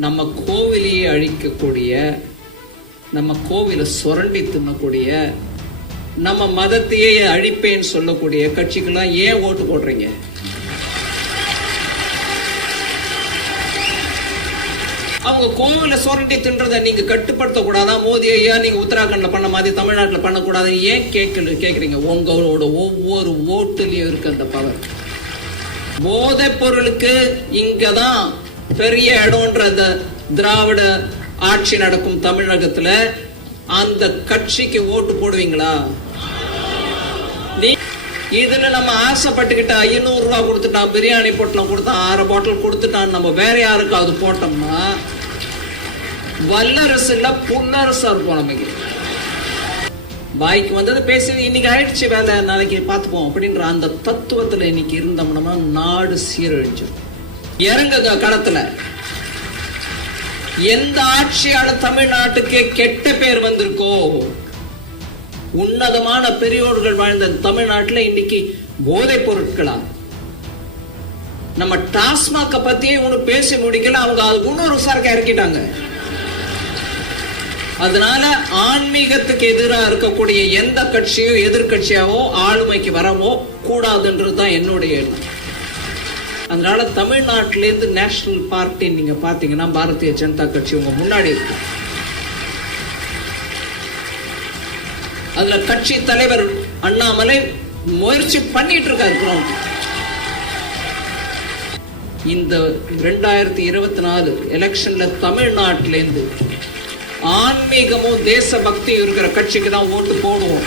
நம்ம கோவிலையே அழிக்கக்கூடிய, நம்ம கோவிலை சுரண்டி தின்னக்கூடிய, நம்ம மதத்தையே அழிப்பேன்னு சொல்லக்கூடிய கட்சிக்கெல்லாம் ஏன் ஓட்டு போடுறீங்க? அவங்க கோவில சுரண்டி தின்றதை நீங்க கட்டுப்படுத்த கூடாதா? மோடி ஐயா நீங்க உத்தராகண்ட்ல பண்ண மாதிரி தமிழ்நாட்டில் பண்ணக்கூடாதுன்னு ஏன் கேட்குறீங்க? உங்களோட ஒவ்வொரு ஓட்டுலயும் இருக்கு அந்த பவர். போதைப் பொருளுக்கு இங்கதான் பெரிய இடம்ன்ற அந்த திராவிட ஆட்சி நடக்கும் தமிழகத்துல அந்த கட்சிக்கு ஓட்டு போடுவீங்களா? இதுல நம்ம ஆசைப்பட்டுக்கிட்ட 500 ரூபாய் கொடுத்துட்டான், பிரியாணி பொட்டலம் கொடுத்தான், 6 பாட்டில் கொடுத்துட்டான், நம்ம வேற யாருக்காவது போட்டோம்னா வல்லரசு இல்ல புல்லரசா இருப்போம். நமக்கு பாய்க்கு வந்தது பேசி இன்னைக்கு ஆயிடுச்சு வேலை, நாளைக்கு பார்த்துப்போம் அப்படின்ற அந்த தத்துவத்துல இன்னைக்கு இருந்தோம்னா நாடு சீரழிஞ்சு இறங்குங்க களத்துல. எந்த ஆட்சியாளர் தமிழ்நாட்டுக்கு கெட்ட பேர் வந்திருக்கோ, உன்னதமான பெரியோர்கள் வாழ்ந்த தமிழ்நாட்டில் இன்னைக்கு போதைப் பொருட்களா? நம்ம டாஸ்மாக பத்தியே ஒண்ணு பேசி முடிக்கல, அவங்க அது இன்னொரு சரக்கு இறக்கிட்டாங்க. அதனால ஆன்மீகத்துக்கு எதிராக இருக்கக்கூடிய எந்த கட்சியோ எதிர்கட்சியாவோ ஆளுமைக்கு வரவோ கூடாதுன்றதுதான் என்னுடைய எண்ணம். அதனால தமிழ்நாட்டிலேருந்து நேஷனல் பார்ட்டி நீங்க பாத்தீங்கன்னா பாரதிய ஜனதா கட்சி உங்க முன்னாடி இருக்கு. அதுல கட்சி தலைவர் அண்ணாமலை முயற்சி பண்ணிட்டு இருக்காரு. இந்த 2024 எலெக்ஷன்ல தமிழ்நாட்டிலேருந்து ஆன்மீகமும் தேசபக்தி இருக்கிற கட்சிக்கு தான் ஓட்டு போடுவோம்.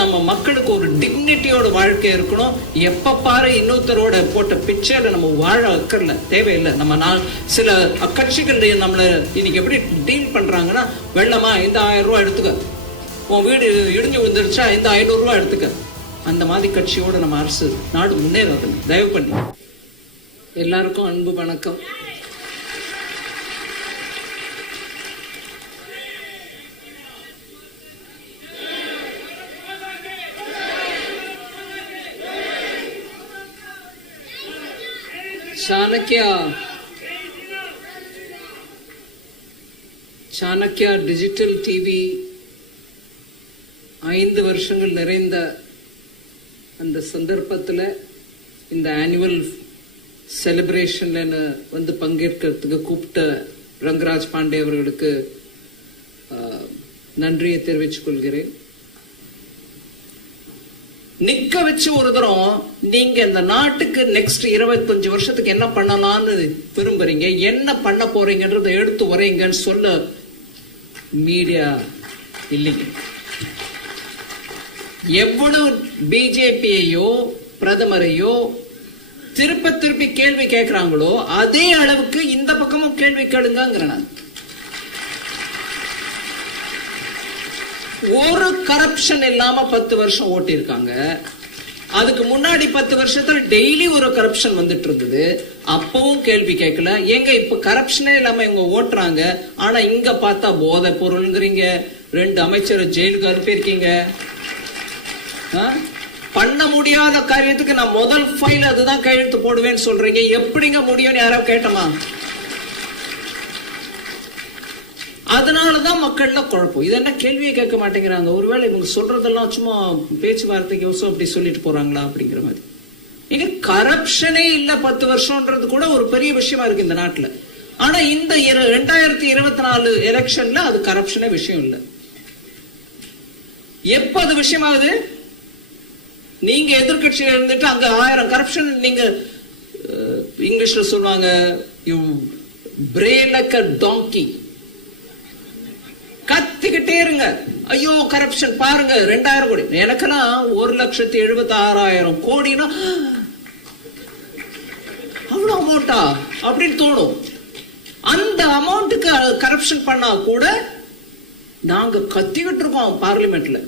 நம்ம மக்களுக்கு ஒரு டிக்னிட்டியோட வாழ்க்கை இருக்கணும். எப்ப பாரு இன்னொருத்தரோட போட்ட பிக்சர்ல நம்ம வாழ வைக்கல, தேவையில்லை. நம்ம சில கட்சிகள் நம்மள இன்னைக்கு எப்படி டீல் பண்றாங்கன்னா, வெள்ளமா இந்த 1000 ரூபாய் எடுத்துக்க, உன் வீடு இடிஞ்சு வந்துருச்சா இந்த 500 ரூபாய் எடுத்துக்க. அந்த மாதிரி கட்சியோட நம்ம அரசு நாடு முன்னேறாது. தயவு பண்ணி எல்லாருக்கும் அன்பு வணக்கம். சாணக்யா டிஜிட்டல் டிவி 5 வருஷங்கள் நிறைந்த அந்த சந்தர்ப்பத்தில் இந்த ஆனுவல் செலிப்ரேஷன்ல வந்து பங்கேற்கிறதுக்கு கூப்பிட்ட ரங்கராஜ் பாண்டே அவர்களுக்கு நன்றியை தெரிவித்துக் கொள்கிறேன். நிக்க வச்சு ஒரு தரம் நீங்க இந்த நாட்டுக்கு நெக்ஸ்ட் 25 வருஷத்துக்கு என்ன பண்ணலாம்னு விரும்புறீங்க, என்ன பண்ண போறீங்கன்றத எடுத்து வரைங்கன்னு சொல்ல மீடியா இல்லைங்க. எவ்வளவு பிஜேபியையோ பிரதமரையோ திருப்பி கேள்வி கேட்கிறாங்களோ அதே அளவுக்கு இந்த பக்கமும் கேள்வி கேளுங்க. ஒரு கரப்ஷன் இல்லாம 10 வருஷம் ஓட்டிருக்காங்க. அதுக்கு முன்னாடி 10 வருஷத்துல டெய்லி ஒரு கரப்ஷன் வந்துட்டு இருந்தது, அப்பவும் கேள்வி கேட்கல. எங்க இப்ப கரப்ஷனே இல்லாம இவங்க ஓட்டுறாங்க, ஆனா இங்க பார்த்தா போதை பொருள்ங்கிறீங்க, 2 அமைச்சர் ஜெயிலுக்கு அனுப்பியிருக்கீங்க. பண்ண முடியாத காரியத்துக்கு நான் முதல் ஃபைல் அதுதான் கையெழுத்து போடுவேன்னு சொல்றீங்க. எப்படிங்க முடியும்னு யாராவது கேட்டமா? அதனாலதான் மக்கள்ல குழப்பம். இது என்ன கேள்வியை கேட்க மாட்டேங்கிறாங்க. ஒருவேளை இவங்க சொல்றதெல்லாம் சும்மா பேச்சுவார்த்தைக்கு அப்படி சொல்லிட்டு போறாங்களா அப்படிங்கிற மாதிரி. இங்க கரப்ஷனே இல்ல 10 வருஷம்ன்றது கூட ஒரு பெரிய விஷயமா இருக்கு இந்த நாட்டுல. ஆனா இந்த 2024 எலெக்ஷன்ல அது கரப்ஷனே விஷயம் இல்ல. எப்ப அது விஷயமாகுது? நீங்க எதிர்கட்சியில இருந்துட்டு அங்க 1000 கரப்ஷன், நீங்க இங்கிலீஷ்ல சொல்லுவாங்க you pray like a donkey, கத்திக்கிட்டே இருங்க. ஐயோ கரப்ஷன் பாருங்க 2000 கோடி, எனக்கெல்லாம் 1,76,000 கோடினா அவ்வளவு அமௌண்டா அப்படின்னு தோணும். அந்த அமௌண்ட்டுக்கு கரப்ஷன் பண்ணா கூட நாங்க கத்திக்கிட்டு இருக்கோம் பார்லிமெண்ட்ல.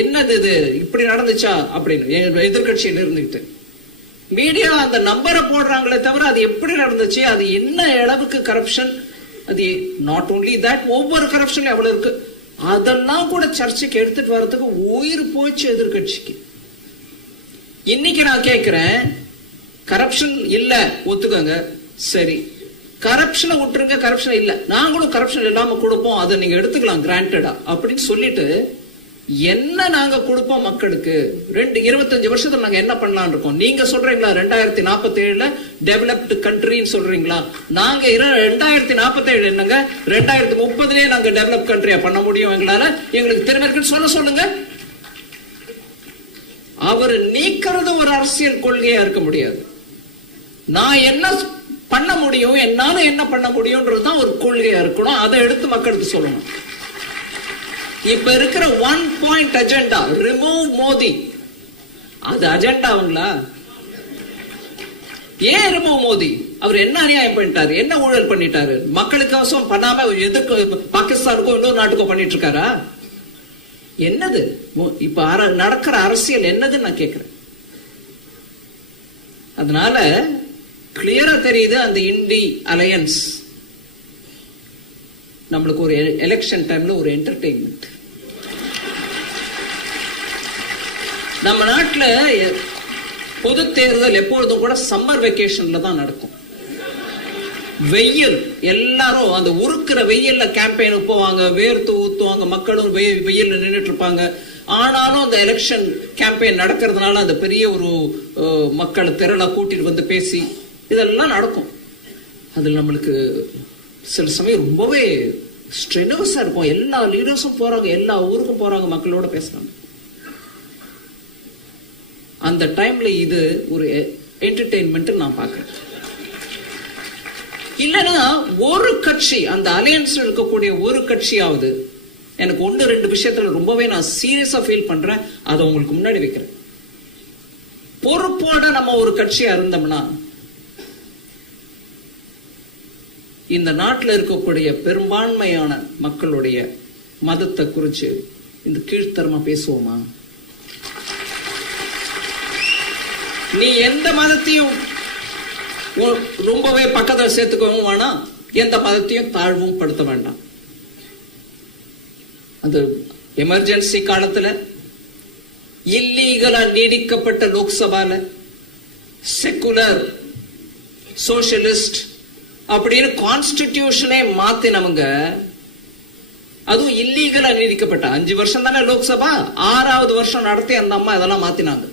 என்னது இது இப்படி நடந்துச்சா அப்படின்னு எதிர்கட்சியில இருந்துகிட்டு. மீடியா அந்த நம்பரை போடுறாங்களே தவிர அது எப்படி நடந்துச்சு, அது என்ன அளவுக்கு கரப்ஷன், அது நாட் ஓன்லி தட், ஒவ்வொரு கரப்ஷன் எவ்வளவு இருக்கு அதெல்லாம் கூட சர்ச்சைக்கு எடுத்துட்டு வர்றதுக்கு உயிர் போச்சு எதிர்கட்சிக்கு. இன்னைக்கு நான் கேட்கிறேன், கரப்ஷன் இல்ல ஒத்துக்கங்க, சரி. கரப்ஷனை விட்டுருங்க, கரப்ஷன் இல்ல, நாங்களும் கரப்ஷன் இல்லாம கொடுப்போம், அதை நீங்க எடுத்துக்கலாம் கிராண்டடா அப்படின்னு சொல்லிட்டு என்ன நாங்க கொடுப்போம் மக்களுக்கு? 25 வருஷத்துல நாங்க என்ன பண்ணலாம் இருக்கோம்? நீங்க சொல்றீங்களா 2047 டெவலப்டு கண்ட்ரின்னு சொல்றீங்களா? நாங்க 2047 என்னங்க 2030 நாங்க டெவலப் கண்ட்ரியா பண்ண முடியும் எங்களால? எங்களுக்கு திறமை இருக்குன்னு சொல்லுங்க. அவர் நீக்கிறது ஒரு அரசியல் கொள்கையா இருக்க முடியாது. நான் என்ன பண்ண முடியும், என்னால என்ன பண்ண முடியும்ன்றதுதான் ஒரு கொள்கையா இருக்கணும். அதை எடுத்து மக்களுக்கு சொல்லணும். இப்ப இருக்கிற 1 பாயிண்ட் அஜெண்டா, ரிமூவ் மோடி, அது அஜெண்டாங்களா? ஏன் ரிமூவ் மோடி? அவர் என்ன அநியாயம் பண்ணிட்டாரு, என்ன ஊழல் பண்ணிட்டாரு? மக்களுக்கோசம் பண்ணாம எதிர்க்கு பாகிஸ்தானுக்கோ இன்னொரு நாட்டுக்கோ பண்ணிட்டு இருக்காரா? என்னது இப்ப நடக்கிற அரசியல் என்னதுன்னு நான் கேட்கிறேன். அதனால கிளியரா தெரியுது அந்த இண்டி அலையன்ஸ் நம்மளுக்கு ஒரு எலெக்ஷன் டைம்ல ஒரு என்டர்டெயின்மெண்ட். நம்ம நாட்டுல பொது தேர்தல் எப்பொழுதும் கூட சம்மர் வெக்கேஷன்ல தான் நடக்கும். வெயில், எல்லாரும் அந்த உருக்குற வெயில்ல கேம்பெயினுக்கு போவாங்க, வேர்த்து ஊத்துவாங்க, மக்களும் வெயில்ல நின்றுட்டு இருப்பாங்க. ஆனாலும் அந்த எலெக்ஷன் கேம்பெயின் நடக்கிறதுனால அந்த பெரிய ஒரு மக்களை திரளா கூட்டிட்டு வந்து பேசி இதெல்லாம் நடக்கும். அதுல நம்மளுக்கு சில சமயம் ரொம்பவே ஸ்ட்ரெனவஸா இருக்கும். எல்லா லீடர்ஸும் போறாங்க, எல்லா ஊருக்கும் போறாங்க, மக்களோட பேசுறாங்க. அந்த டைம்ல இது ஒரு என்டர்டெயின்மெண்ட் நான் பாக்குறேன். இல்லைன்னா ஒரு கட்சி, அந்த அலையன்ஸ் இருக்கக்கூடிய ஒரு கட்சியாவது, எனக்கு 1-2 விஷயத்துல ரொம்பவே நான் சீரியஸா ஃபீல் பண்றேன், அதை உங்களுக்கு முன்னாடி வைக்கிறேன். பொறுப்போட நம்ம ஒரு கட்சியா இருந்தோம்னா இந்த நாட்டில் இருக்கக்கூடிய பெரும்பான்மையான மக்களுடைய மதத்தை குறிச்சு இந்த கீழ்த்தரமா பேசுவோமா? நீ எந்த மதத்தையும் ரொம்பவே பக்கத்தில் சேர்த்துக்கவும் வேணாம், எந்த மதத்தையும் தாழ்வும் படுத்த வேண்டாம். அந்த எமர்ஜென்சி காலத்துல இல்லீகலா நீடிக்கப்பட்ட லோக்சபால செக்குலர் சோசியலிஸ்ட் அப்படின்னு கான்ஸ்டிடியூஷனே மாத்தினவங்க, அதுவும் இல்லீகலா நீடிக்கப்பட்ட 5 வருஷம் தானே லோக்சபா, 6வது வருஷம் நடத்தி அந்த அம்மா இதெல்லாம் மாத்தினாங்க.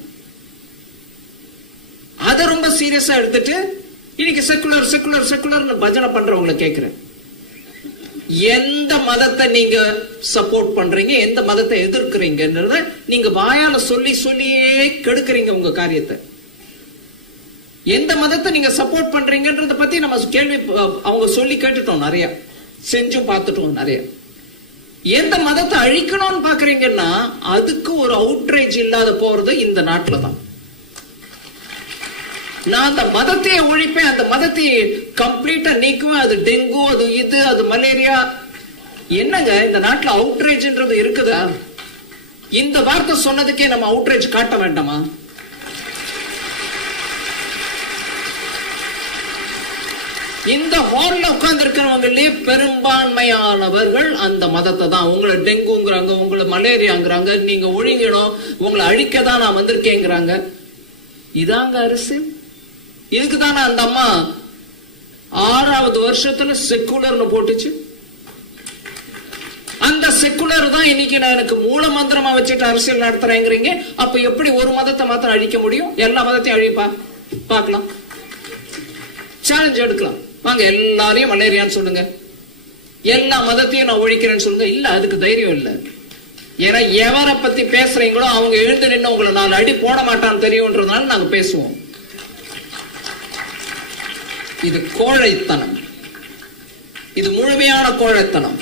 அதை ரொம்ப சீரியஸா எடுத்துட்டு இன்னைக்கு செக்குலர் செக்குலர் செக்குலர் பஜனை பண்றவங்களை கேட்கிறேன், எந்த மதத்தை நீங்க சப்போர்ட் பண்றீங்க, எந்த மதத்தை எதிர்க்கிறீங்கன்றத நீங்க வாயால சொல்லி சொல்லியே கெடுக்கிறீங்க உங்க காரியத்தை. எந்த மதத்தை நீங்க சப்போர்ட் பண்றீங்கன்றத பத்தி நம்ம கேள்வி அவங்க சொல்லி கேட்டுட்டோம், நிறைய செஞ்சும் பார்த்துட்டோம் நிறைய. எந்த மதத்தை அழிக்கணும்னு பாக்குறீங்கன்னா அதுக்கு ஒரு அவுட்ரேஜ் இல்லாத போறது இந்த நாட்டுல தான். நான் அந்த மதத்தையே ஒழிப்பேன், அந்த மதத்தை கம்ப்ளீட்டா நீக்குவேன், அது டெங்கு, அது இது, அது மலேரியா. என்னங்க இந்த நாட்டுல அவுட்ரேஜ்ன்றது இருக்குதா? இந்த வார்த்தை சொன்னதுக்கே நம்ம அவுட்ரேஜ் காட்ட வேண்டாமா? இந்த ஹால்ல உட்கார்ந்து இருக்கிறவங்களே பெரும்பான்மையானவர்கள் அந்த மதத்தை தான். உங்களை டெங்குங்கிறாங்க, உங்களை மலேரியாங்கிறாங்க, நீங்க ஒழுங்கணும், உங்களை அழிக்கதான் நான் வந்திருக்கேங்கிறாங்க. இதாங்க அரசு. இதுக்குதானே அந்த அம்மா 6வது வருஷத்துல செக்குலர்னு போட்டுச்சு. அந்த செக்குலர் தான் இன்னைக்கு நான் எனக்கு மூல மந்திரமா வச்சுட்டு அரசியல் நடத்துறேங்கிறீங்க. அப்ப எப்படி ஒரு மதத்தை மாத்திரம் அழிக்க முடியும்? எல்லா மதத்தையும் அழிப்பா பார்க்கலாம், சேலஞ்ச் எடுக்கலாம். வாங்க எல்லாரையும் மலேரியான்னு சொல்லுங்க, எல்லா மதத்தையும் நான் ஒழிக்கிறேன்னு சொல்லுங்க. இல்ல, அதுக்கு தைரியம் இல்ல. ஏன்னா எவரை பத்தி பேசுறீங்களோ அவங்க எழுந்து நின்று உங்களை 4 அடி போட மாட்டான்னு தெரியும்ன்றதுனால நாங்க பேசுவோம். இது கோழைத்தனம், இது முழுமையான கோழைத்தனம்.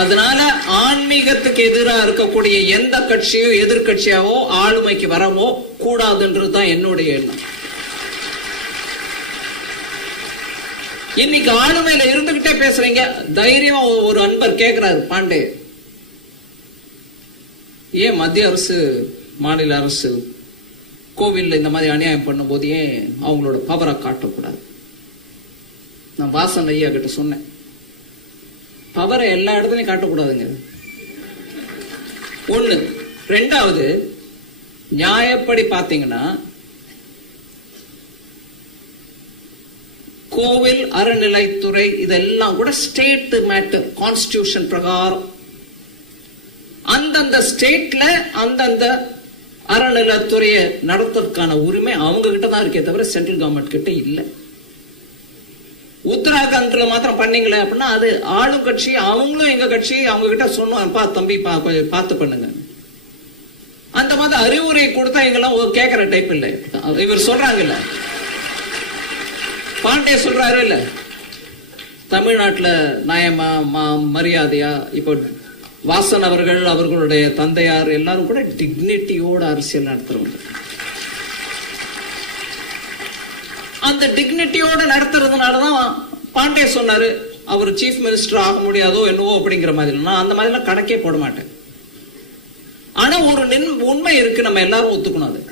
அதனால ஆன்மீகத்துக்கு எதிராக இருக்கக்கூடிய எந்த கட்சியோ எதிர்கட்சியாவோ ஆளுமைக்கு வரவோ கூடாதுன்றதுதான் என்னுடைய எண்ணம். இன்னைக்கு ஆளுமையில இருந்துகிட்டே பேசுறீங்க. தைரியமா ஒரு அன்பர் கேட்கிறாரு, பாண்டே, ஏன் மத்திய அரசு மாநில அரசு கோவில்ல இந்த மாதிரி அநியாயம் பண்ணும் போது ஏன் அவங்களோட பவரை காட்டக்கூடாது? நான் வாசன் ஐயா கிட்ட சொன்னேன், பவரை எல்லா இடத்துலயும் காட்டக்கூடாதுங்க. 1. 2வது, நியாயப்படி பாத்தீங்கன்னா கோவில், அறநிலைத்துறை இதெல்லாம் கூட ஸ்டேட் மேட்டர். கான்ஸ்டிடியூஷன் பிரகாரம் அந்தந்த ஸ்டேட்ல அந்தந்த அறநிலைத்துறையை நடத்துறதுக்கான உரிமை அவங்க கிட்ட தான் இருக்கே தவிர சென்ட்ரல் கவர்மெண்ட் கிட்ட இல்ல. உத்தராகண்ட்ல மாத்திரம் பண்ணீங்களே அப்படின்னா அது ஆளும் கட்சி, அவங்களும் எங்க கட்சி, அவங்க கிட்ட சொன்னோம், தம்பி கொஞ்சம் பார்த்து பண்ணுங்க. அந்த மாதிரி அறிவுரை கொடுத்தா எங்கெல்லாம் கேட்கிற டைப் இல்லை. இவர் சொல்றாங்கல்ல, பாண்டே சொல்றாரு இல்ல, தமிழ்நாட்டுல நியாயமா மரியாதையா. இப்போ வாசன் அவர்கள், அவர்களுடைய தந்தையார் எல்லாரும் கூட டிக்னிட்டியோட அரசியல் நடத்துறவங்க. அந்த டிக்னிட்டியோட நடத்துறதுனாலதான் பாண்டே சொன்னாரு அவர் சீஃப் மினிஸ்டர் ஆக முடியாதோ என்னவோ அப்படிங்கிற மாதிரி. நான் அந்த மாதிரிலாம் கணக்கே போட மாட்டேன். ஆனா ஒரு உண்மை இருக்கு, நம்ம எல்லாரும் ஒத்துக்கணும். அது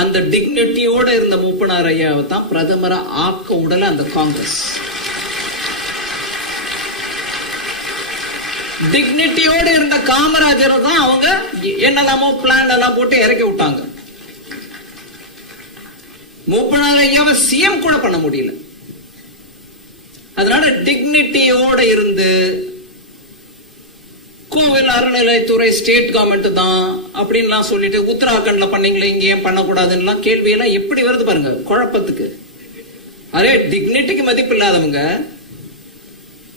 அந்த டிக்னிட்டியோட இருந்த மூப்பனார் ஐயாவை தான் பிரதமரை ஆக்க உடல அந்த காங்கிரஸ். டிக்னிட்டியோட இருந்த காமராஜரை தான் அவங்க என்னெல்லாமோ பிளான் எல்லாம் போட்டு இறக்கி விட்டாங்க. மூப்பனார் ஐயாவை சிஎம் கூட பண்ண முடியல. அதனால டிக்னிட்டியோட இருந்து கோவில், அறநிலைத்துறை ஸ்டேட் கவர்மெண்ட் தான் அப்படின்லாம் சொல்லிட்டு உத்தராகண்ட்ல பண்ணீங்களே இங்க ஏன் பண்ணக்கூடாதுன்னு கேள்வியெல்லாம் எப்படி வருது பாருங்க, குழப்பத்துக்கு. அரே, டிக்னிட்டிக்கு மதிப்பு இல்லாதவங்க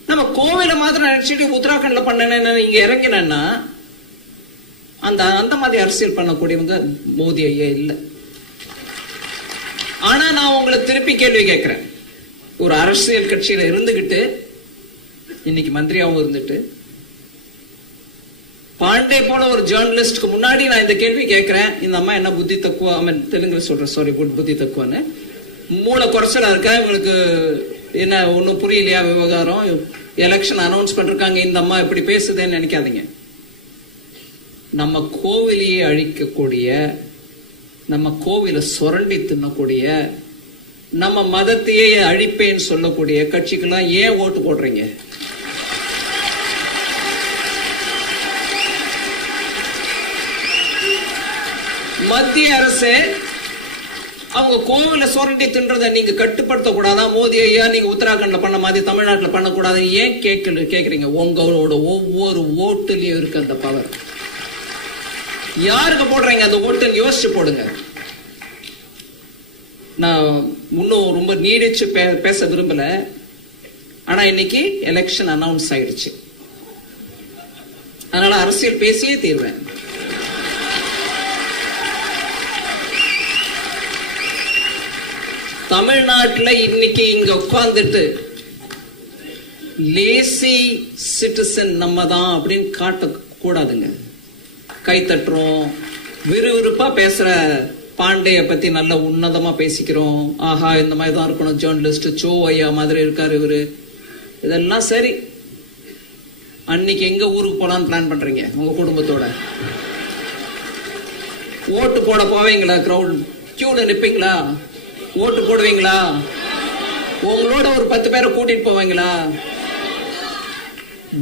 நம்ம கோவில மாத்திரம் நினைச்சிட்டு உத்தராகண்ட்ல பண்ணேன்னு இங்க இறங்கினா அந்த மாதிரி அரசியல் பண்ணக்கூடியவங்க மோடி ஐயா இல்ல. ஆனா நான் உங்களை திருப்பி கேள்வி கேட்கிறேன். ஒரு அரசியல் கட்சியில இருந்துகிட்டு இன்னைக்கு மந்திரியாவும் இருந்துட்டு பாண்டே போல ஒரு ஜேர்னலிஸ்டுக்கு முன்னாடி நான் இந்த கேள்வி கேட்கிறேன். இந்த அம்மா என்ன புத்தி தக்குவா, தெலுங்குல சொல்றேன், சாரி, புத்தி தக்குவான்னு, மூளை குறைச்சலா இருக்கா, இவங்களுக்கு என்ன ஒன்னும் புரியலையா விவகாரம், எலெக்ஷன் அனௌன்ஸ் பண்றாங்க, இந்த அம்மா இப்படி பேசுதுன்னு நினைக்காதீங்க. நம்ம கோவிலையே அழிக்கக்கூடிய, நம்ம கோவிலை சுரண்டி தின்னக்கூடிய, நம்ம மதத்தையே அழிப்பேன்னு சொல்லக்கூடிய கட்சிக்கெல்லாம் ஏன் ஓட்டு போடுறீங்க? மத்திய அரசு அவங்க கோவில சுரண்டி தின்றதை நீங்க கட்டுப்படுத்த கூடாதா? மோடி ஐயா, நீங்க உத்தராகண்ட்ல பண்ண மாதிரி தமிழ்நாட்டுல பண்ணக்கூடாது ஏன் கேக்குறீங்க? உங்களோட ஒவ்வொரு ஓட்டுலயும் இருக்கு அந்த பவர். யாருக்கு போடுறீங்க அந்த ஓட்டுன்னு யோசிச்சு போடுங்க. நான் இன்னும் ரொம்ப நீடிச்சு பேச விரும்பல. ஆனா இன்னைக்கு எலெக்ஷன் அனௌன்ஸ் ஆயிடுச்சு. அதனால அரசியல் பேசியே தீர்வேன். தமிழ்நாட்டுல இன்னைக்கு இங்க உட்கார்ந்துட்டு லேசி சிட்டிசன் நம்ம தான் அப்படின்னு காட்ட கூடாதுங்க. கை தட்டுறோம், விறுவிறுப்பா பேசுற பாண்டிய பத்தி நல்ல உன்னதமா பேசிக்கிறோம். ஆஹா, இந்த மாதிரி தான் இருக்கணும் ஜேர்னலிஸ்ட், சோ ஐயா மாதிரி இருக்காரு இவரு, இதெல்லாம் சரி. அன்னைக்கு எங்க ஊருக்கு போலான்னு பிளான் பண்றீங்க உங்க குடும்பத்தோட? ஓட்டு போட போவீங்களா? கிரௌட் கியூல நிப்பீங்களா? ஓட்டு போடுவீங்களா? உங்களோட ஒரு 10 பேரை கூட்டிட்டு போவீங்களா?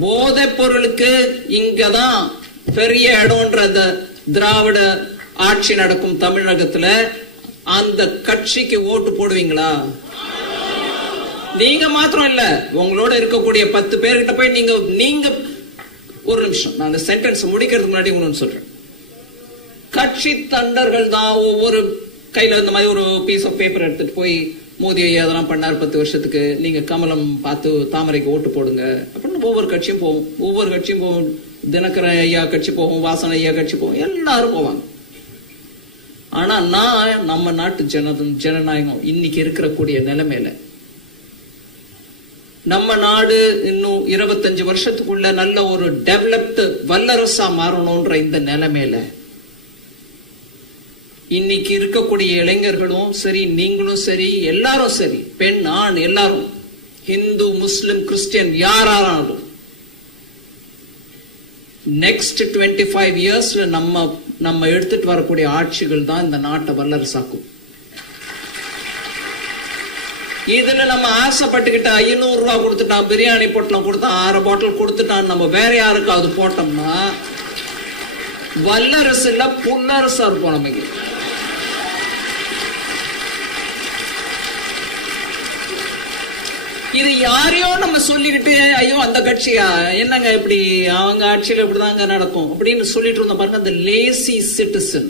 போதைப் பொருளுக்கு இங்கதான் பெரிய இடம்ன்ற அந்த திராவிட ஆட்சி நடக்கும் தமிழகத்துல அந்த கட்சிக்கு ஓட்டு போடுவீங்களா? நீங்க மாத்திரம் இல்ல, உங்களோட இருக்கக்கூடிய 10 பேர்கிட்ட போய் நீங்க ஒரு நிமிஷம், நான் அந்த சென்டென்ஸ் முடிக்கிறதுக்கு முன்னாடி ஒண்ணு சொல்றேன். கட்சி தொண்டர்கள் தான் ஒவ்வொரு கையில இந்த மாதிரி ஒரு பீஸ் ஆஃப் பேப்பர் எடுத்துட்டு போய் மோடி ஐயா அதெல்லாம் பண்ணார் 10 வருஷத்துக்கு, நீங்க கமலம் பார்த்து தாமரைக்கு ஓட்டு போடுங்க அப்படின்னு ஒவ்வொரு கட்சியும் போகும். தினகரன் ஐயா கட்சி போகும், வாசன் ஐயா கட்சி போகும், எல்லாரும் போவாங்க. ஆனா நான் நம்ம நாட்டு ஜனநாயகம் இன்னைக்கு இருக்கக்கூடிய நிலைமையில, நம்ம நாடு இன்னும் 25 வருஷத்துக்குள்ள நல்ல ஒரு டெவலப்டு வல்லரசா மாறணும்ன்ற இந்த நிலைமையில இன்னைக்கு இருக்கக்கூடிய இளைஞர்களும் சரி, நீங்களும் சரி, எல்லாரும் சரி, பெண் ஆண் எல்லாரும், ஹிந்து முஸ்லிம் கிறிஸ்டியன் யாராலும், நெக்ஸ்ட் 25 இயர்ஸ்ல நம்ம எடுத்துட்டு வரக்கூடிய ஆட்சிகள் தான் இந்த நாட்டை வல்லரசாக்கும். இதுல நம்ம ஆசைப்பட்டுக்கிட்ட 500 ரூபாய் கொடுத்துட்டான், பிரியாணி பொட்டலம் கொடுத்தான், 6 பாட்டில் கொடுத்துட்டான், நம்ம வேற யாருக்காவது போட்டோம்னா வல்லரசு இல்ல புல்லரசா இருப்போம். நமக்கு இது யாரையோ நம்ம சொல்லிக்கிட்டு ஐயோ அந்த கட்சியா என்னங்க இப்படி அவங்க ஆட்சியில இப்படிதாங்க நடக்கும் அப்படின்னு சொல்லிட்டு இருந்தோம் பாருங்க. அந்த லேசி சிட்டிசன்,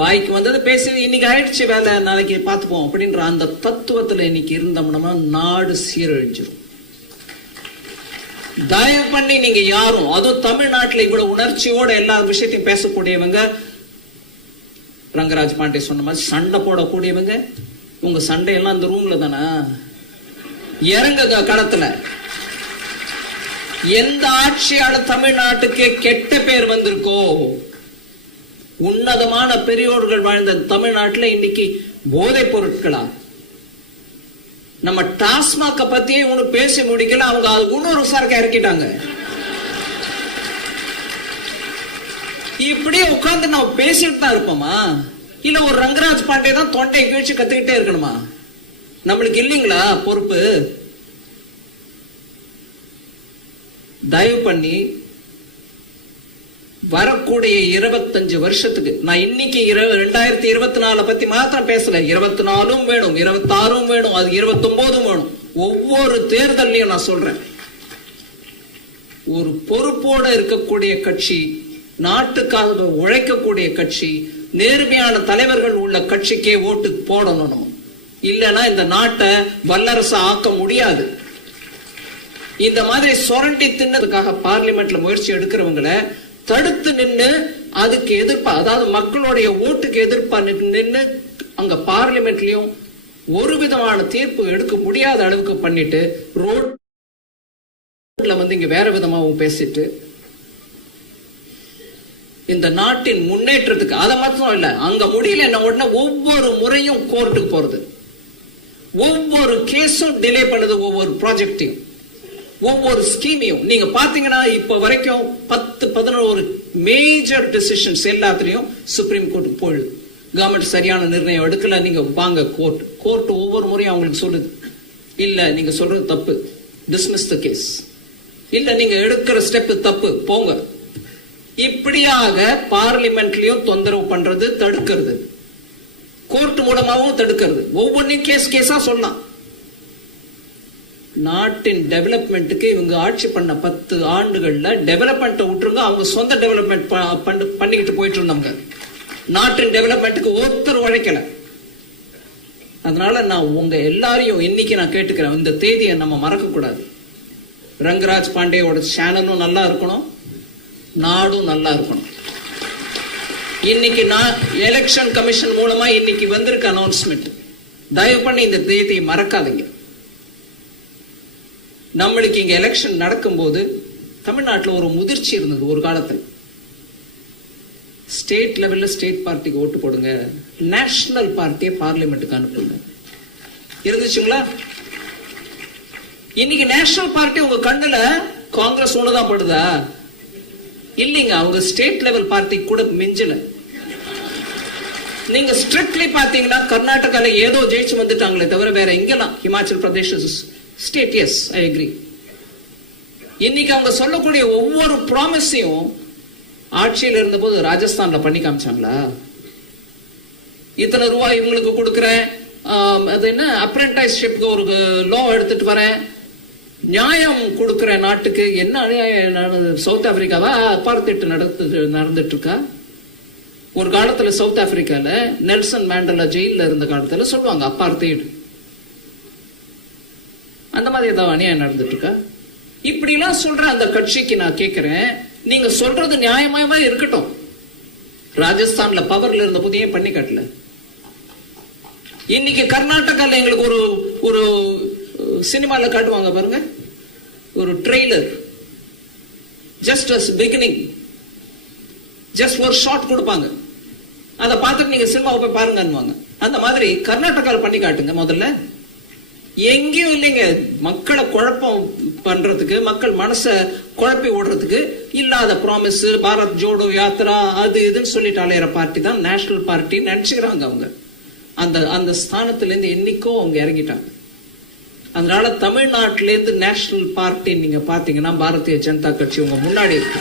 வாய்க்கு வந்தது பேசி இன்னைக்கு ஆயிடுச்சு வேலை நாளைக்கு பார்த்துப்போம் அப்படின்ற அந்த தத்துவத்துல இன்னைக்கு இருந்தோம்னா நாடு சீரழிஞ்சிடும். தயவு பண்ணி நீங்க யாரும், அதுவும் தமிழ்நாட்டுல இவ்வளவு உணர்ச்சியோட எல்லா விஷயத்தையும் பேசக்கூடியவங்க, ரங்கராஜ் பாண்டே சொன்ன மாதிரி சண்டை போடக்கூடியவங்க, உங்க சண்டையெல்லாம் அந்த ரூம்ல தானே, இறங்குங்க களத்துல. எந்த ஆட்சியால தமிழ்நாட்டுக்கு கெட்ட பேர் வந்திருக்கோ, உன்னதமான பெரியோர்கள் வாழ்ந்த தமிழ்நாட்டுல இன்னைக்கு போதைப் பொருட்களா, நம்ம டாஸ்மாக பத்தியே ஒண்ணு பேசி முடிக்கல, அவங்க இன்னொரு சரக்கு இறக்கிட்டாங்க. இப்படியே உட்கார்ந்து நம்ம பேசிட்டு தான் இருப்போமா, இல்ல ஒரு ரங்கராஜ் பாண்டே தான் தொண்டை கீழ்ச்சி கத்துக்கிட்டே இருக்கணுமா? நம்மளுக்கு இல்லைங்களா பொறுப்பு? தயவு பண்ணி வரக்கூடிய 25 வருஷத்துக்கு, நான் இன்னைக்கு 2024 பத்தி மாத்திரம் பேசல, 24 வேணும், 26 வேணும், அது 29 வேணும். ஒவ்வொரு தேர்தலையும் நான் சொல்றேன், ஒரு பொறுப்போட இருக்கக்கூடிய கட்சி, நாட்டுக்காக உழைக்கக்கூடிய கட்சி, நேர்மையான தலைவர்கள் உள்ள கட்சிக்கே ஓட்டு போடணும். இல்லைன்னா இந்த நாட்டை வல்லரசு ஆக்க முடியாது. இந்த மாதிரி சொரண்டி தின்னதுக்காக பார்லிமெண்ட்ல முயற்சி எடுக்கிறவங்களை தடுத்து நின்று அதுக்கு எதிர்ப்பா, அதாவது மக்களுடைய ஓட்டுக்கு எதிர்ப்பா நின்று அங்க பார்லிமெண்ட்லயும் ஒரு விதமான தீர்ப்பு எடுக்க முடியாத அளவுக்கு பண்ணிட்டு ரோட்ல வந்து இங்க வேற விதமாகவும் பேசிட்டு இந்த நாட்டின் முன்னேற்றத்துக்கு, அதை மாத்திரம் இல்ல, அங்க முடியல என்ன உடனே ஒவ்வொரு முறையும் கோர்ட்டுக்கு போறது, ஒவ்வொரு கேஸும் டிலே பண்ணுது, ஒவ்வொரு ப்ராஜெக்டையும், ஒவ்வொரு ஸ்கீமையும். நீங்க பாத்தீங்கன்னா இப்ப வரைக்கும் 10-11 மேஜர் டிசிஷன்ஸ் எல்லாத்திலையும் சுப்ரீம் கோர்ட்டுக்கு போயிடுது. கவர்மெண்ட் சரியான நிர்ணயம் எடுக்கல, நீங்க வாங்க கோர்ட் ஒவ்வொரு முறையும் அவங்களுக்கு சொல்லுது, இல்ல நீங்க சொல்றது தப்பு, டிஸ்மிஸ் த கேஸ், இல்ல நீங்க எடுக்கிற ஸ்டெப் தப்பு, போங்க. இப்படியாக பார்லிமெண்ட்லயும் தொந்தரவு பண்றது, தடுக்கிறது, கோர்ட் மூலமாகவும் தடுக்கிறது, ஒவ்வொன்றையும் கேஸா சொல்லலாம். நாட்டின் டெவலப்மெண்ட்டுக்கு இவங்க ஆட்சி பண்ண 10 ஆண்டுகள்ல டெவலப்மெண்ட் விட்டுருங்க, அவங்க சொந்த டெவலப்மெண்ட் பண்ணிக்கிட்டு போயிட்டு இருந்தாங்க. நாட்டின் டெவலப்மெண்ட்டுக்கு ஒருத்தர் உழைக்கல. அதனால நான் உங்க எல்லாரையும் இன்னைக்கு நான் கேட்டுக்கிறேன், இந்த தேதியை நம்ம மறக்க கூடாது. ரங்கராஜ் பாண்டேயோட சேனலும் நல்லா இருக்கணும், நாடும் நல்லா இருக்கணும். இன்னைக்கு நான் எலெக்ஷன் கமிஷன் மூலமா இன்னைக்கு வந்திருக்க அனௌன்ஸ்மெண்ட், தயவு பண்ணி இந்த தேதியை மறக்காதீங்க. நம்மளுக்கு இங்க எலெக்ஷன் நடக்கும்போது தமிழ்நாட்டில் ஒரு முதிர்ச்சி இருந்தது ஒரு காலத்தில். ஸ்டேட் லெவல்ல ஸ்டேட் பார்ட்டிக்கு ஓட்டு போடுங்க, நேஷனல் பார்ட்டியை பார்லிமெண்ட்டுக்கு அனுப்புங்க இருந்துச்சுங்களா? இன்னைக்கு நேஷனல் பார்ட்டி உங்க கண்ணுல காங்கிரஸ் ஒண்ணுதான் படுதா? இல்லைங்க, அவங்க ஸ்டேட் லெவல் பார்ட்டி கூட மிஞ்சல. நீங்க ஸ்ட்ரிக்ட்லி பாத்தீங்கன்னா கர்நாடகால ஏதோ ஜெயிச்சு வந்துட்டாங்களே தவிர வேற எங்கெல்லாம், Himachal Pradesh state, yes I agree. இன்னைக்கு அவங்க சொல்லக்கூடிய ஒவ்வொரு ப்ராமிஸையும் ஆட்சியில் இருந்த போது ராஜஸ்தான்ல பண்ணி காமிச்சாங்களா? இத்தனை ரூபாய் இவங்களுக்கு கொடுக்குறேன், அது என்ன அப்ரென்டைஸ்ஷிப்க்கு ஒரு லா எடுத்துட்டு வரேன், நியாயம் கொடுக்கிற நாட்டுக்கு என்ன அநியாயம்? சவுத் ஆப்பிரிக்காவா அப்பார்த்தெட் நடந்துட்டு இருக்கா? ஒரு காலத்துல சவுத் ஆப்பிரிக்கால நெல்சன் மேண்டலா ஜெயில இருந்த காலத்துல சொல்லுவாங்க அப்பார்த்தெட். அந்த மாதிரி ஏதாவது அநியாயம் நடந்துட்டு இருக்கா? இப்படி எல்லாம் சொல்ற அந்த கட்சிக்கு நான் கேட்கிறேன், நீங்க சொல்றது நியாயமாவே இருக்கட்டும். ராஜஸ்தான்ல பவர்ல இருந்த போது ஏன் பண்ணி காட்டல? இன்னைக்கு கர்நாடகால எங்களுக்கு ஒரு சினிமால காட்டுவாங்க பாருங்க, ஒரு trailer, just as beginning, just ஒரு ஷார்ட் கொடுப்பாங்க, அதை பார்த்துட்டு நீங்க சினிமாவை போய் பாருங்க. அந்த மாதிரி கர்நாடகால பண்ணி காட்டுங்க முதல்ல. எங்கேயும் இல்லைங்க, மக்களை குழப்பம் பண்றதுக்கு, மக்கள் மனச குழப்பி ஓடுறதுக்கு இல்லாத ப்ராமிஸ், பாரத் ஜோடோ யாத்ரா அது இதுன்னு சொல்லிட்டு அலையிற பார்ட்டி தான் நேஷனல் பார்ட்டி நினைச்சுக்கிறாங்க அவங்க. அந்த ஸ்தானத்துல இருந்து என்னைக்கோ அவங்க இறங்கிட்டாங்க. அதனால தமிழ்நாட்டிலேருந்து நேஷனல் பார்ட்டி நீங்க பாத்தீங்கன்னா பாரதிய ஜனதா கட்சி உங்க முன்னாடி இருக்கு.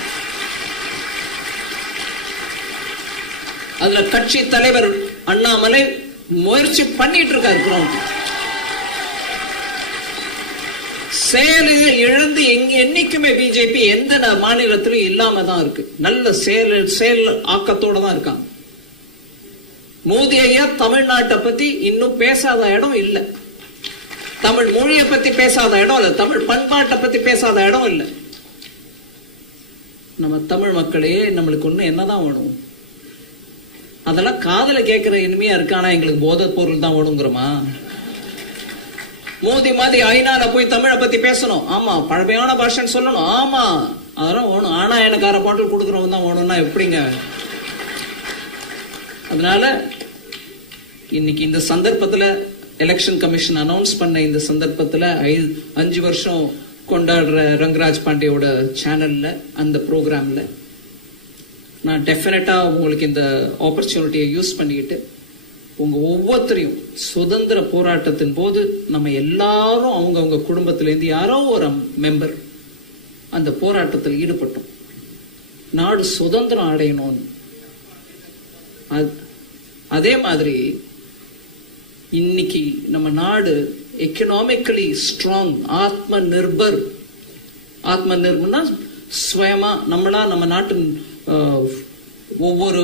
அதுல கட்சி தலைவர் அண்ணாமலை முயற்சி பண்ணிட்டு இருக்காரு. செயலை இழந்து என்னைக்குமே பிஜேபி எந்த மாநிலத்திலும் இல்லாம தான் இருக்கு. நல்ல செயல் ஆக்கத்தோட தான் இருக்காங்க. மோடி ஐயா தமிழ்நாட்டை பத்தி இன்னும் பேசாத இடம் இல்ல, தமிழ் மொழியை பத்தி பேசாத இடம் இல்ல, தமிழ் பண்பாட்டை பத்தி பேசாத இடம் இல்ல. நம்ம தமிழ் மக்களே நம்மளுக்கு ஒண்ணு என்னதான் வேணும்? அதெல்லாம் காதல கேட்கிற இனிமையா இருக்கு. ஆனா எங்களுக்கு போதைப் பொருள் தான் வேணுங்கிறோமா? மோதி மாதிரி ஐநால போய் தமிழை பத்தி பேசணும், ஆமா பழமையான பாஷைன்னு சொல்லணும், ஆமா அதெல்லாம் வேணும். ஆனா எனக்கு அரை பாட்டில் கொடுக்குறவங்க தான் வேணும்னா எப்படிங்க? அதனால இன்னைக்கு இந்த சந்தர்ப்பத்துல எலெக்ஷன் கமிஷன் அனௌன்ஸ் பண்ண இந்த சந்தர்ப்பத்துல 5 வருஷம் கொண்டாடுற ரங்கராஜ் பாண்டியோட சேனல்ல அந்த ப்ரோக்ராம்ல நான் டெஃபினட்டா உங்களுக்கு இந்த ஆப்பர்ச்சுனிட்டியை யூஸ் பண்ணிக்கிட்டு உங்க ஒவ்வொருத்தரையும் சுதந்திர போராட்டத்தின் போது நம்ம எல்லாரும் அவங்க குடும்பத்திலேருந்து யாரோ ஒரு மெம்பர் அந்த போராட்டத்தில் ஈடுபட்டோம். நாடு சுதந்திரம் அடையணும்னு. அதே மாதிரி இன்னைக்கு நம்ம நாடு எக்கனாமிக்கலி ஸ்ட்ராங், ஆத்ம நிர்பர்னா சுயமா நம்மளா நம்ம நாட்டு ஒவ்வொரு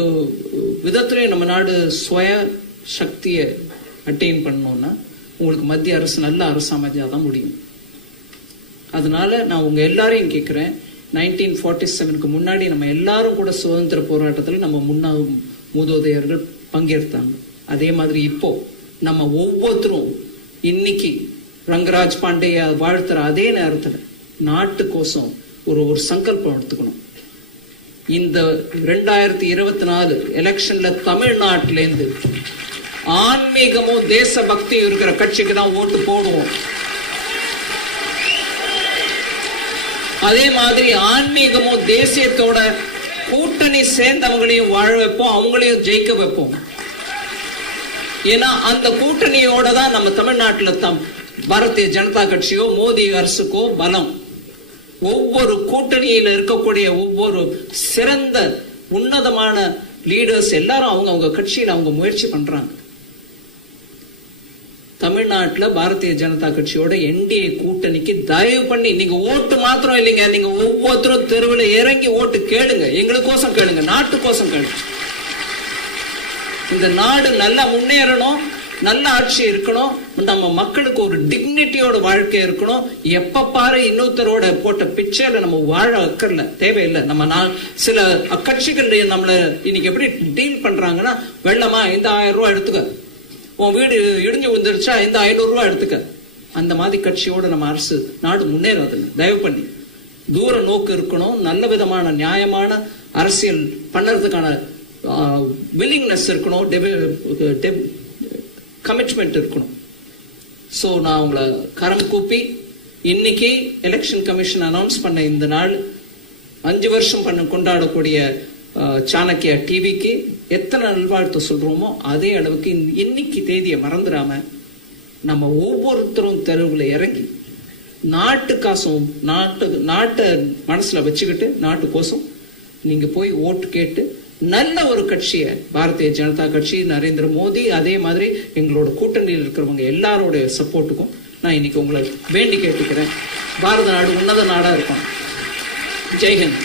விதத்திலையும் நம்ம நாடு சுய சக்தியை அட்டைன் பண்ணணும்னா உங்களுக்கு மத்திய அரசு நல்ல அரசு அமைஞ்சாதான் முடியும். அதனால நான் உங்க எல்லாரையும் கேட்கிறேன், 1947க்கு முன்னாடி நம்ம எல்லாரும் கூட சுதந்திர போராட்டத்தில் நம்ம மூதோதையர்கள் பங்கேற்றாங்க. அதே மாதிரி இப்போ நம்ம ஒவ்வொருத்தரும் இன்னைக்கு ரங்கராஜ் பாண்டிய வாழ்த்துற அதே நேரத்தில் நாட்டுக்கோசம் ஒரு சங்கல்பம் எடுத்துக்கணும். இந்த 2024 எலெக்ஷன்ல தமிழ்நாட்டிலேருந்து ஆன்மீகமும் தேசபக்தியும் இருக்கிற கட்சிக்கு தான் ஓட்டு போடுவோம். அதே மாதிரி ஆன்மீகமும் தேசியத்தோட கூட்டணி சேர்ந்தவங்களையும் வாழ வைப்போம், அவங்களையும் ஜெயிக்க வைப்போம். ஏன்னா அந்த கூட்டணியோட தான் நம்ம தமிழ்நாட்டில் பாரதிய ஜனதா கட்சியோ மோடி அரசுக்கோ பலம். ஒவ்வொரு கூட்டணியில இருக்கக்கூடிய ஒவ்வொரு சிறந்த உன்னதமான லீடர்ஸ் எல்லாரும் அவங்க கட்சியில அவங்க முயற்சி பண்றாங்க. தமிழ்நாட்டில் பாரதிய ஜனதா கட்சியோட என்டிஏ கூட்டணிக்கு தயவு பண்ணி நீங்க ஓட்டு மாத்திரம் இல்லைங்க, நீங்க ஒவ்வொருத்தரும் தெருவில் இறங்கி ஓட்டு கேளுங்க. எங்களுக்கோசம் கேளுங்க, நாட்டுக்கோசம் கேளுங்க. இந்த நாடு நல்லா முன்னேறணும், நல்ல ஆட்சி இருக்கணும், நம்ம மக்களுக்கு ஒரு டிக்னிட்டியோட வாழ்க்கை இருக்கணும். எப்ப பாரு இன்னொருத்தரோட போட்ட பிச்சையில நம்ம வாழ வைக்கல, தேவையில்லை. நம்ம சில கட்சிகள் நம்மள இன்னைக்கு எப்படி டீல் பண்றாங்கன்னா, வெள்ளமா இந்த 1000 ரூபாய் எடுத்துக்க, உன் வீடு இடிஞ்சு விழுந்துருச்சா இந்த 500 ரூபாய் எடுத்துக்க. அந்த மாதிரி கட்சியோட நம்ம அரசு நாடு முன்னேறாது. தயவு பண்ணி தூர நோக்கு இருக்கணும், நல்ல விதமான நியாயமான அரசியல் பண்ணறதுக்கான வில்லிங்னஸ் இருக்கணும், கமிட்மெண்ட் இருக்கணும். சோ நான் உங்களை கரம் கூப்பி இன்னைக்கு எலெக்ஷன் கமிஷன் அனௌன்ஸ் பண்ண இந்த நாள் 5 வருஷம் கொண்டாடக்கூடிய சாணக்கியா டிவிக்கு எத்தனை நல்வாழ்த்து சொல்றோமோ அதே அளவுக்கு இன்னைக்கு தேதியை மறந்துடாம நம்ம ஒவ்வொருத்தரும் தெருவில் இறங்கி நாட்டுக்காசும் நாட்டை மனசுல வச்சுக்கிட்டு நாட்டுக்கோசம் நீங்க போய் ஓட்டு கேட்டு நல்ல ஒரு கட்சியை, பாரதிய ஜனதா கட்சி, நரேந்திர மோடி, அதே மாதிரி எங்களோட கூட்டணியில் இருக்கிறவங்க எல்லாரோட சப்போர்ட்டுக்கும் நான் இன்னைக்கு உங்களை வேண்டி கேட்டுக்கிறேன். பாரத நாடு உன்னத நாடா இருக்கும். ஜெய்ஹிந்த்.